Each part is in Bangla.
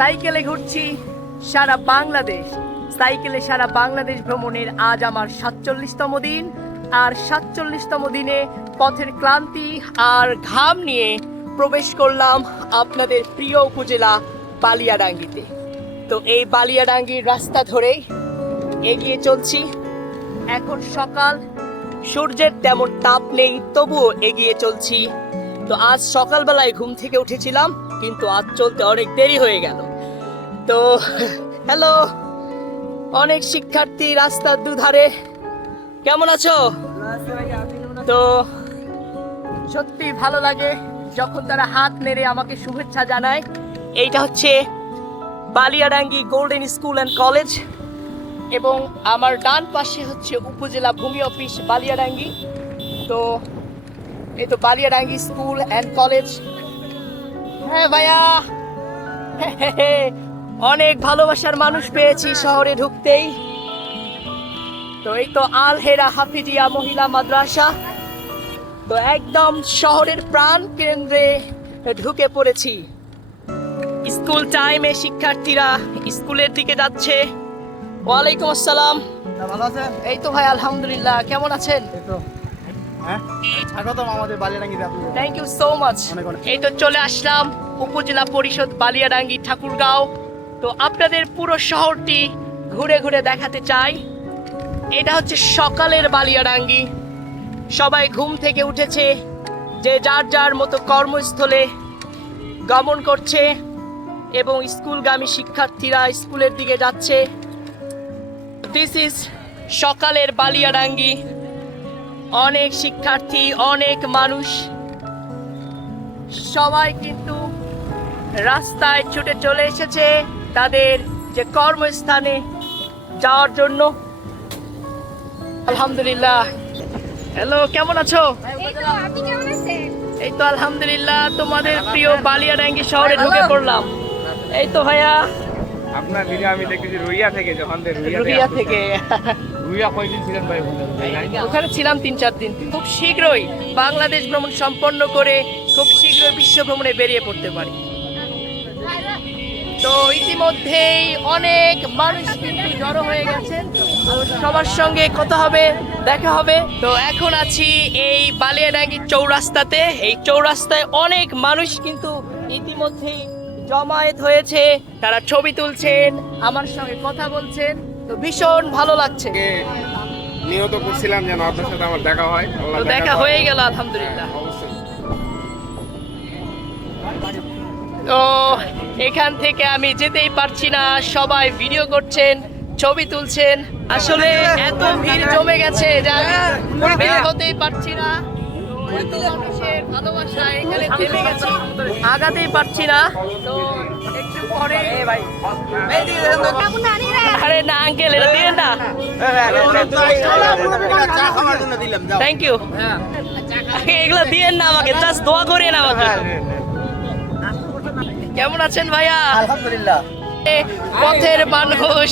সাইকেলে ঘুরছি সারা বাংলাদেশ। সাইকেলে সারা বাংলাদেশ ভ্রমণের আজ আমার 47তম দিন। আর 47তম দিনে পথের ক্লান্তি আর ঘাম নিয়ে প্রবেশ করলাম আপনাদের প্রিয় উপজেলা বালিয়াডাঙ্গিতে। তো এই বালিয়াডাঙ্গির রাস্তা ধরেই এগিয়ে চলছি। এখন সকাল, সূর্যের তেমন তাপ নেই, তবুও এগিয়ে চলছি। তো আজ সকালবেলায় ঘুম থেকে উঠেছিলাম, কিন্তু আজ চলতে অনেক দেরি হয়ে গেল। তো হ্যালো, অনেক শিক্ষার্থী রাস্তার দুধারে, কেমন আছো? তো সত্যি ভালো লাগে যখন তারা হাত নেড়ে আমাকে শুভেচ্ছা জানায়। এইটা হচ্ছে Baliadangi golden school and college, এবং আমার ডান পাশে হচ্ছে উপজেলা ভূমি অফিস বালিয়াডাঙ্গি। তো এই তো বালিয়াডাঙ্গি স্কুল অ্যান্ড কলেজ। হ্যাঁ ভাইয়া, অনেক ভালোবাসার মানুষ পেয়েছি শহরে ঢুকতেই। তো এই তো আল হেরা হাফিজিয়া মহিলা মাদ্রাসা। তো একদম শহরের প্রাণ কেন্দ্রে ঢুকে পড়েছি। স্কুল টাইমে শিক্ষার্থীরা স্কুলের দিকে যাচ্ছে। ওয়ালাইকুম আসসালাম। ভালো আছেন? এই তো ভাই আলহামদুলিল্লাহ, কেমন আছেন? এই তো হ্যাঁ, স্বাগতম আমাদের বালিয়াডাঙ্গিতে আপনাদের। Thank you so much. অনেক অনেক। এই তো চলে আসলাম উপজেলা পরিষদ বালিয়াডাঙ্গি ঠাকুরগাঁও। তো আপনাদের পুরো শহরটি ঘুরে ঘুরে দেখাতে চাই। এটা হচ্ছে সকালের বালিয়াডাঙ্গি। সবাই ঘুম থেকে উঠেছে, যে যার যার মতো কর্মস্থলে গমন করছে, এবং স্কুলগামী শিক্ষার্থীরা স্কুলের দিকে যাচ্ছে। দিস ইজ সকালের বালিয়াডাঙ্গি। অনেক শিক্ষার্থী, অনেক মানুষ, সবাই কিন্তু রাস্তায় ছুটে চলে এসেছে তাদের যে কর্মস্থানে যাওয়ার জন্য। আলহামদুলিল্লাহ। হ্যালো, কেমন আছো? এই তো আলহামদুলিল্লাহ, তোমাদের প্রিয় বালিয়াডাঙ্গি শহরে ঢুকে পড়লাম। এই তো ভাইয়া, আপনার ভিডিও আমি দেখেছি রুইয়া থেকে, যখন রুহিয়া থেকে। রুইয়া কয়দিন ছিলেন ভাই? ওখানে ছিলাম 3-4 দিন। খুব শীঘ্রই বাংলাদেশ ভ্রমণ সম্পন্ন করে খুব শীঘ্রই বিশ্ব ভ্রমণে বেরিয়ে পড়তে পারি। তো ইতিমধ্যেই অনেক মানুষ কিন্তু জড়ো হয়ে গেছেন। তো সবার সঙ্গে কথা হবে, দেখা হবে। তো এখন আছি এই বালিয়াডাঙ্গি চৌরাস্তাতে। এই চৌরাস্তায় অনেক মানুষ কিন্তু ইতিমধ্যেই জমায়েত হয়েছে। তারা ছবি তুলছেন, আমার সঙ্গে কথা বলছেন। তো ভীষণ ভালো লাগছে। নিয়ত করছিলাম যেন আপনার সাথে আমার দেখা হয়। তো দেখা হয়ে গেল আলহামদুলিল্লাহ। অবশ্যই। তো এখান থেকে আমি যেতেই পারছি না, সবাই ভিডিও করছেন, ছবি তুলছেন। আসলে এত ভিড় জমে গেছে যে আমি বের হতেই পারছি না। এত মানুষের ভালোবাসা এখানে থেমে গেছে, আগাতেই পারছি না। তো একটু পরে আরে না আঙ্কেল, এটা দিয়ে না। Thank you. এগুলো দিয়েন না আমাকে, জাস্ট দোয়া করেন আমাকে। কেমন আছেন ভাইয়া? আলহামদুলিল্লাহ। পথের মানুষ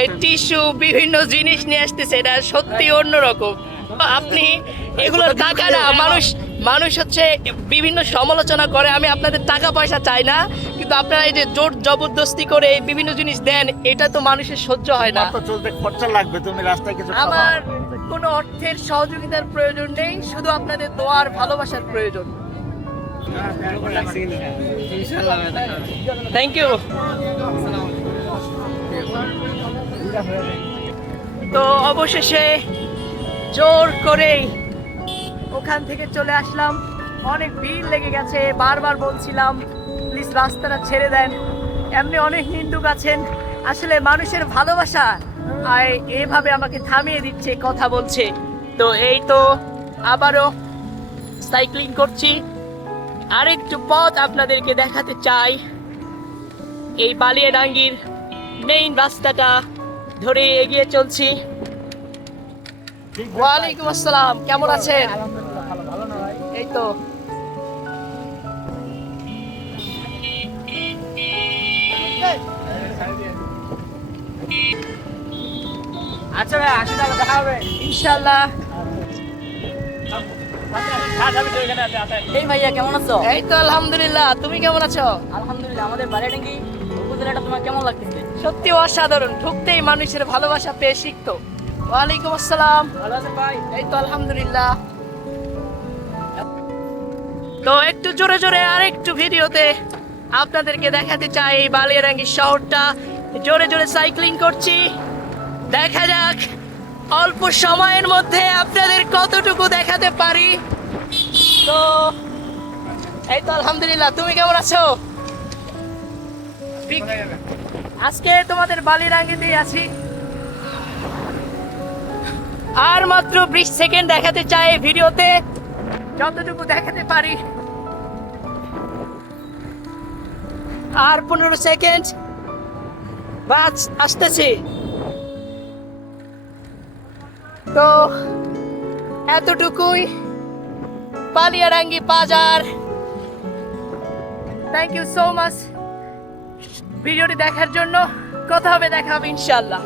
এই টিস্যু বিভিন্ন জিনিস নিয়ে আসতেছে, এটা সত্যি অন্যরকম। আপনি এগুলোর টাকা না, মানুষ হচ্ছে বিভিন্ন সমালোচনা করে। আমি আপনাদের টাকা পয়সা চাই না, কিন্তু আপনারা এই যে জোর জবরদস্তি করে এই বিভিন্ন জিনিস দেন, এটা তো মানুষের সহ্য হয় না। তো চলতে খরচা লাগবে, তুমি রাস্তায় কিছু আমার কোনো অর্থের সহযোগিতার প্রয়োজন নেই, শুধু আপনাদের দোয়ার ভালোবাসার প্রয়োজন। Thank you. তো অবশেষে জোর করেই ওখান থেকে চলে আসলাম। অনেক ভিড় লেগে গেছে, বারবার বলছিলাম প্লিজ রাস্তাটা ছেড়ে দেন। এমনি অনেক নিন্দুক আছেন, আসলে মানুষের ভালোবাসা আর এভাবে আমাকে থামিয়ে দিচ্ছে, কথা বলছে। তো এই তো আবারও সাইক্লিং করছি। আরেকটু পথ আপনাদেরকে দেখাতে চাই। এই বালিয়াডাঙ্গির মেইন রাস্তাটা ধরে এগিয়ে চলছি। ওয়ালাইকুম আসসালাম, কেমন আছেন? এই তো আচ্ছা ভাই, 80 টাকা দেখা হবে ইনশাআল্লাহ। এই ভাইয়া কেমন আছো? এই তো আলহামদুলিল্লাহ, তুমি কেমন আছো? আলহামদুলিল্লাহ। আমাদের বালিয়াডাঙ্গি উপজেলাটা তোমার কেমন লাগতেছে? সত্যি অসাধারণ, ঢুকতেই মানুষের ভালোবাসা পেয়ে শিখতো। ওয়ালাইকুম আসসালাম। ভালো আছেন ভাই? এই তো আলহামদুলিল্লাহ। তো একটু জোরে জোরে আরেকটু ভিডিওতে আপনাদেরকে দেখাতে চাই এই বালিয়ারাঙ্গি শহরটা। জোরে জোরে সাইক্লিং করছি, দেখা যাক অল্প সময়ের মধ্যে আপনাদের কতটুকু দেখাতে পারি। তো এই তো আলহামদুলিল্লাহ। তুমি কেমন আছো? আজকে তোমাদের বালিয়ারাঙ্গিতেই আছি। আর মাত্র 20 সেকেন্ড দেখাতে চাই এই ভিডিওতে, যতটুকু দেখাতে পারি। আর 15 সেকেন্ড বাস আসতেছি। তো এতটুকুই বালিয়ারাঙ্গি বাজার। থ্যাংক ইউ সো মাচ ভিডিওটি দেখার জন্য। কথা হবে, দেখা হবে ইনশাল্লাহ।